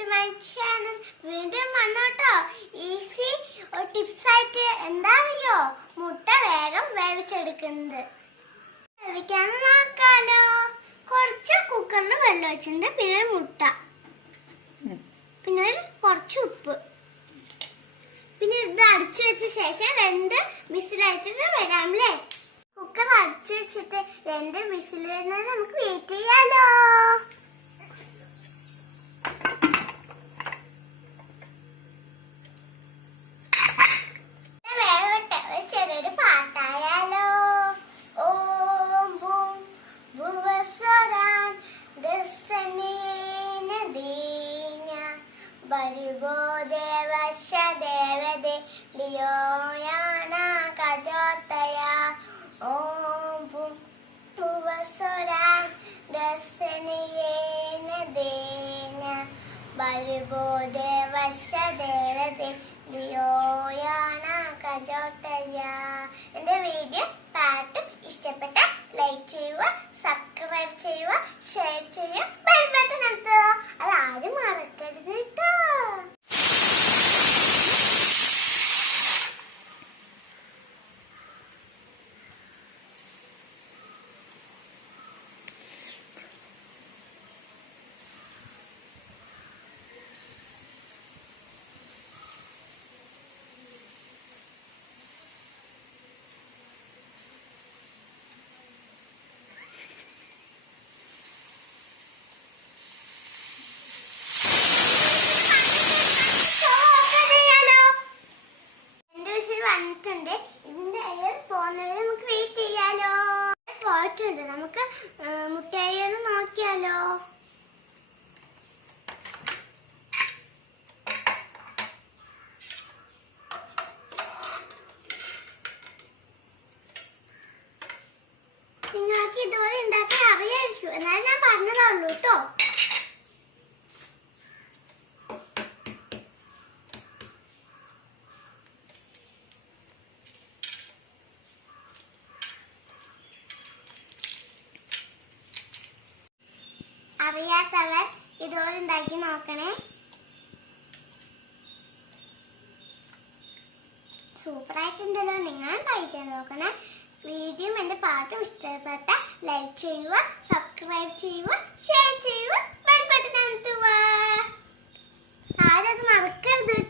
to my channel. വീണ്ടും വന്നോട്ടോ. Easy tips ആയിട്ട് എന്താ അറിയോ? മുട്ട വേഗം വേവിച്ചെടുക്കുന്നത്. വേവിക്കാൻ നോക്കാലോ. കുറച്ച് കുക്കറിൽ വെള്ളം ഒഴിച്ചിട്ടുണ്ട്, പിന്നെ മുട്ട, പിന്നെ കുറച്ച് ഉപ്പ്, പിന്നെ ഇത് അടച്ചു വെച്ച ശേഷം 2 വിസിലടിച്ചിട്ട് വരാമല്ലേ. കുക്കർ അടച്ചു വെച്ചിട്ട് 2 വിസിൽ വരുന്നത് നമുക്ക് വെയിറ്റ് ചെയ്യാലോ. വേവട്ടെ, ഒരു ചെറിയൊരു പാട്ടായാലോ. ഓം ബൂം ഭുവസ്വരാൻ ദസ്സനേന ദീന ബരിഗോ ദേവശ ദേവദേ ലിയോയാന കജോത്തയ. ഓം ബൂം ഭുവസ്വരാൻ ദസ്സനേന ദീന ബരിഗോ ദേവശ ദേവദേ ലിയോയാന കജോത്തയ. എന്റെ വീഡിയോ പാട്ട് ഇഷ്ടപ്പെട്ട ലൈക്ക് ചെയ്യുക, സബ്സ്ക്രൈബ് ചെയ്യുക, ഷെയർ ചെയ്യുക, ബെൽ ബട്ടൺ അമർത്തുക. അത് ആരും മറക്കരുത് കേട്ടോ. ഇതിന്റെ എയർ പോകുന്നവരെ നമുക്ക് വെയിറ്റ് ചെയ്യാലോ. പോയിട്ടുണ്ട്, നമുക്ക് മുട്ടയൊന്ന് നോക്കിയാലോ. നിങ്ങൾക്ക് ഇതുപോലെ ഉണ്ടാക്കാൻ അറിയായിരിക്കും, എന്നാലും ഞാൻ പറഞ്ഞതേ ഉള്ളൂ കേട്ടോ. അറിയാത്തവർ ഇതുപോലെ ഉണ്ടാക്കി നോക്കണേ. സൂപ്പറായിട്ടുണ്ടല്ലോ, നിങ്ങൾ ട്രൈ ചെയ്ത് നോക്കണേ. വീഡിയോ എന്റെ പാട്ടും ഇഷ്ടപ്പെട്ട ലൈക്ക് ചെയ്യുക, സബ്സ്ക്രൈബ് ചെയ്യുക, ഷെയർ ചെയ്യുക, ബെൽ ബട്ടൺ അമർത്തുക. ആരും അത് മറക്കരുത്.